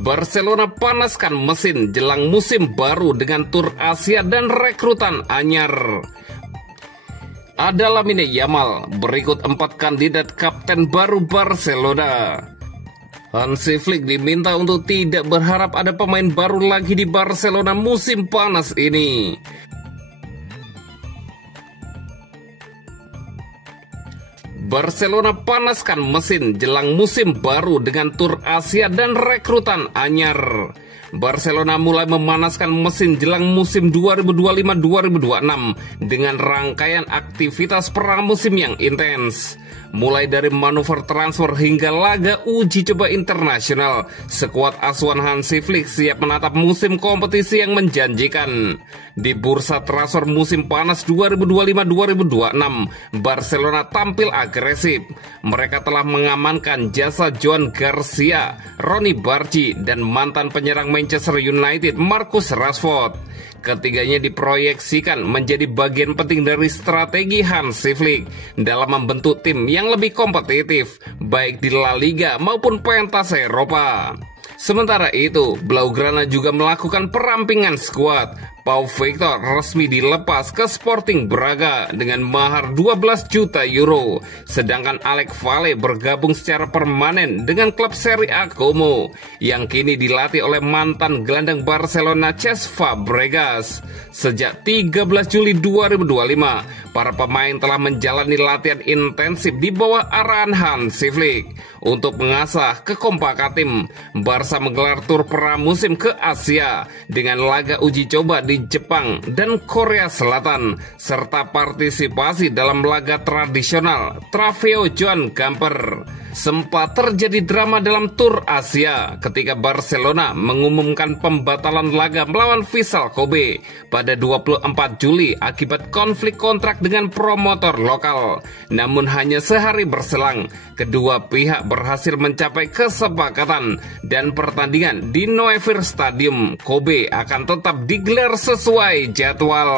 Barcelona panaskan mesin jelang musim baru dengan tur Asia dan rekrutan anyar. Ada Lamine Yamal, berikut 4 kandidat kapten baru Barcelona. Hansi Flick diminta untuk tidak berharap ada pemain baru lagi di Barcelona musim panas ini. Barcelona panaskan mesin jelang musim baru dengan tur Asia dan rekrutan anyar. Barcelona mulai memanaskan mesin jelang musim 2025-2026 dengan rangkaian aktivitas pramusim yang intens. Mulai dari manuver transfer hingga laga uji coba internasional, skuad asuhan Hansi Flick siap menatap musim kompetisi yang menjanjikan. Di bursa transfer musim panas 2025-2026, Barcelona tampil agresif. Mereka telah mengamankan jasa Joan Garcia, Ronny Bargi, dan mantan penyerang Manchester United Marcus Rashford. Ketiganya diproyeksikan menjadi bagian penting dari strategi Hansi Flick dalam membentuk tim yang lebih kompetitif, baik di La Liga maupun pentas Eropa. Sementara itu, Blaugrana juga melakukan perampingan skuad. Pau Victor resmi dilepas ke Sporting Braga dengan mahar 12 juta euro. Sedangkan Alex Valle bergabung secara permanen dengan klub Serie A Como yang kini dilatih oleh mantan gelandang Barcelona Cesc Fabregas. Sejak 13 Juli 2025, para pemain telah menjalani latihan intensif di bawah arahan Hansi Flick. Untuk mengasah kekompakan tim, Barca menggelar tur pramusim ke Asia dengan laga uji coba di Jepang dan Korea Selatan, serta partisipasi dalam laga tradisional Trofeo Joan Gamper. Sempat terjadi drama dalam tur Asia ketika Barcelona mengumumkan pembatalan laga melawan Vissel Kobe pada 24 Juli akibat konflik kontrak dengan promotor lokal. Namun hanya sehari berselang, kedua pihak berhasil mencapai kesepakatan dan pertandingan di Noivir Stadium Kobe akan tetap digelar sesuai jadwal.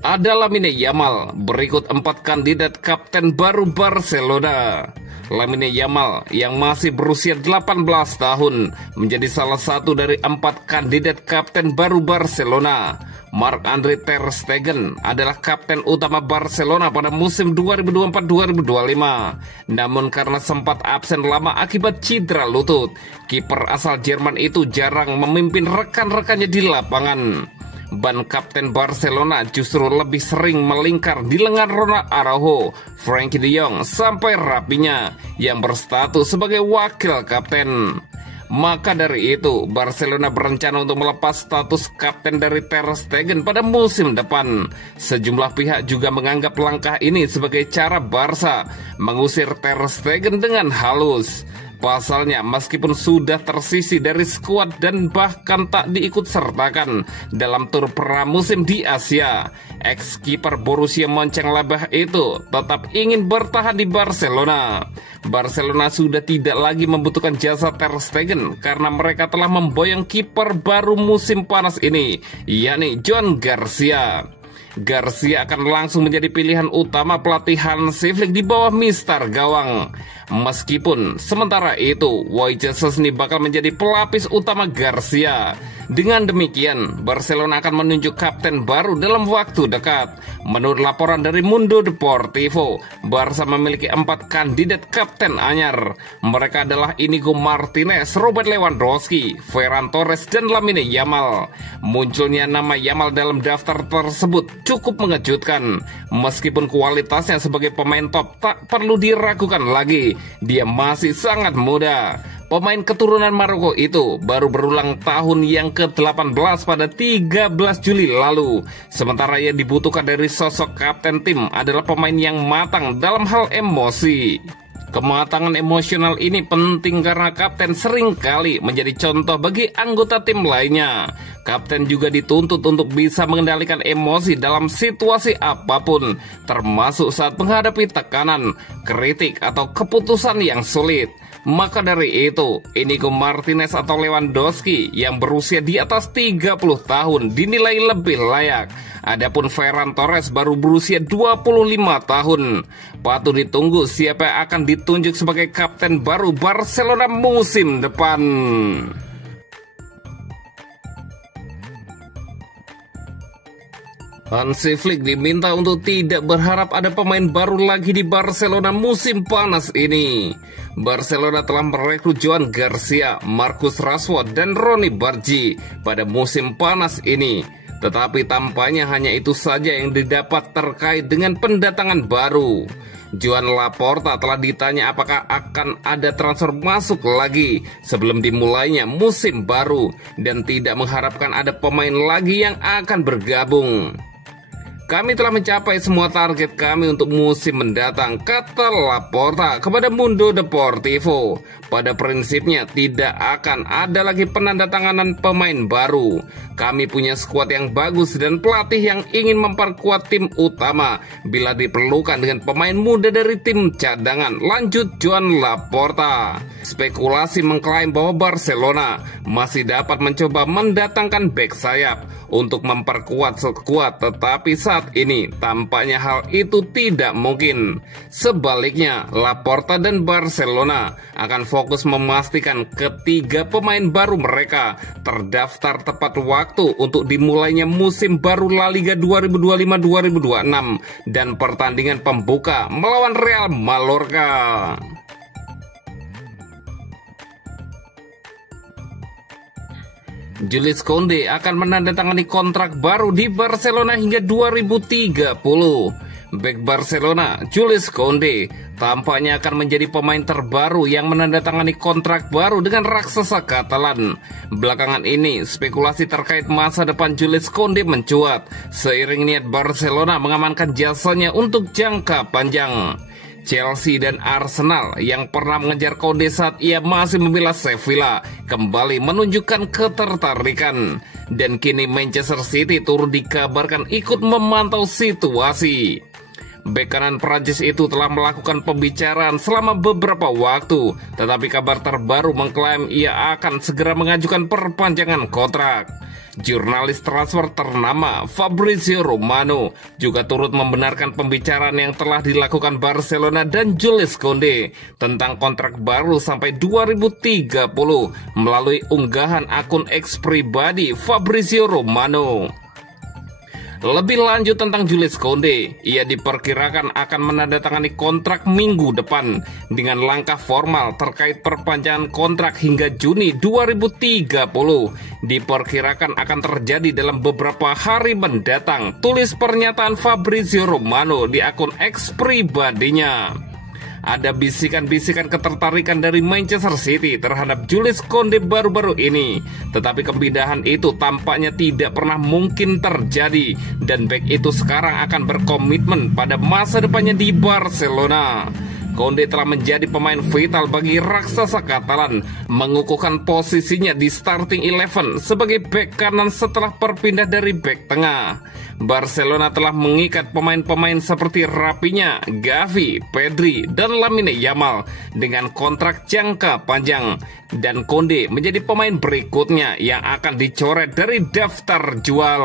Ada Lamine Yamal, berikut 4 kandidat kapten baru Barcelona. Lamine Yamal yang masih berusia 18 tahun menjadi salah satu dari 4 kandidat kapten baru Barcelona. Marc-Andre ter Stegen adalah kapten utama Barcelona pada musim 2024-2025. Namun karena sempat absen lama akibat cedera lutut, kiper asal Jerman itu jarang memimpin rekan-rekannya di lapangan. Ban kapten Barcelona justru lebih sering melingkar di lengan Ronald Araujo, Frenkie de Jong, sampai Rapinya yang berstatus sebagai wakil kapten. Maka dari itu, Barcelona berencana untuk melepas status kapten dari ter Stegen pada musim depan. Sejumlah pihak juga menganggap langkah ini sebagai cara Barca mengusir ter Stegen dengan halus. Pasalnya, meskipun sudah tersisih dari skuad dan bahkan tak diikut sertakan dalam tur pramusim di Asia, ex-kiper Borussia Mönchengladbach itu tetap ingin bertahan di Barcelona. Barcelona sudah tidak lagi membutuhkan jasa ter Stegen karena mereka telah memboyong kiper baru musim panas ini, yakni Joan Garcia. Garcia akan langsung menjadi pilihan utama pelatih Hansi Flick di bawah mister gawang. Meskipun sementara itu Wojciech Szczęsny bakal menjadi pelapis utama Garcia. Dengan demikian, Barcelona akan menunjuk kapten baru dalam waktu dekat. Menurut laporan dari Mundo Deportivo, Barca memiliki 4 kandidat kapten anyar. Mereka adalah Inigo Martinez, Robert Lewandowski, Ferran Torres, dan Lamine Yamal. Munculnya nama Yamal dalam daftar tersebut cukup mengejutkan. Meskipun kualitasnya sebagai pemain top tak perlu diragukan lagi, dia masih sangat muda. Pemain keturunan Maroko itu baru berulang tahun yang ke-18 pada 13 Juli lalu. Sementara yang dibutuhkan dari sosok kapten tim adalah pemain yang matang dalam hal emosi. Kematangan emosional ini penting karena kapten seringkali menjadi contoh bagi anggota tim lainnya. Kapten juga dituntut untuk bisa mengendalikan emosi dalam situasi apapun, termasuk saat menghadapi tekanan, kritik, atau keputusan yang sulit. Maka dari itu, Inigo Martinez atau Lewandowski yang berusia di atas 30 tahun dinilai lebih layak. Adapun Ferran Torres baru berusia 25 tahun. Patut ditunggu siapa yang akan ditunjuk sebagai kapten baru Barcelona musim depan. Hansi Flick diminta untuk tidak berharap ada pemain baru lagi di Barcelona musim panas ini. Barcelona telah merekrut Joan Garcia, Marcus Rashford, dan Ronny Bargi pada musim panas ini. Tetapi tampaknya hanya itu saja yang didapat terkait dengan pendatangan baru. Joan Laporta telah ditanya apakah akan ada transfer masuk lagi sebelum dimulainya musim baru dan tidak mengharapkan ada pemain lagi yang akan bergabung. Kami telah mencapai semua target kami untuk musim mendatang, kata Laporta kepada Mundo Deportivo. Pada prinsipnya tidak akan ada lagi penandatanganan pemain baru. Kami punya skuad yang bagus dan pelatih yang ingin memperkuat tim utama bila diperlukan dengan pemain muda dari tim cadangan, lanjut Joan Laporta. Spekulasi mengklaim bahwa Barcelona masih dapat mencoba mendatangkan bek sayap untuk memperkuat skuad, tetapi saat ini tampaknya hal itu tidak mungkin. Sebaliknya, Laporta dan Barcelona akan fokus memastikan ketiga pemain baru mereka terdaftar tepat waktu untuk dimulainya musim baru La Liga 2025-2026 dan pertandingan pembuka melawan Real Mallorca. Jules Koundé akan menandatangani kontrak baru di Barcelona hingga 2030. Bek Barcelona, Jules Koundé, tampaknya akan menjadi pemain terbaru yang menandatangani kontrak baru dengan raksasa Katalan. Belakangan ini, spekulasi terkait masa depan Jules Koundé mencuat, seiring niat Barcelona mengamankan jasanya untuk jangka panjang. Chelsea dan Arsenal yang pernah mengejar Koundé saat ia masih membela Sevilla kembali menunjukkan ketertarikan. Dan kini Manchester City turut dikabarkan ikut memantau situasi. Bek kanan Prancis itu telah melakukan pembicaraan selama beberapa waktu, tetapi kabar terbaru mengklaim ia akan segera mengajukan perpanjangan kontrak. Jurnalis transfer ternama Fabrizio Romano juga turut membenarkan pembicaraan yang telah dilakukan Barcelona dan Jules Koundé tentang kontrak baru sampai 2030 melalui unggahan akun X pribadi Fabrizio Romano. Lebih lanjut tentang Jules Koundé, ia diperkirakan akan menandatangani kontrak minggu depan dengan langkah formal terkait perpanjangan kontrak hingga Juni 2030. Diperkirakan akan terjadi dalam beberapa hari mendatang, tulis pernyataan Fabrizio Romano di akun X pribadinya. Ada bisikan-bisikan ketertarikan dari Manchester City terhadap Jules Koundé baru-baru ini, tetapi kepindahan itu tampaknya tidak pernah mungkin terjadi dan bek itu sekarang akan berkomitmen pada masa depannya di Barcelona. Koundé telah menjadi pemain vital bagi raksasa Katalan, mengukuhkan posisinya di starting 11 sebagai bek kanan setelah berpindah dari bek tengah. Barcelona telah mengikat pemain-pemain seperti Rafinha, Gavi, Pedri, dan Lamine Yamal dengan kontrak jangka panjang. Dan Koundé menjadi pemain berikutnya yang akan dicoret dari daftar jual.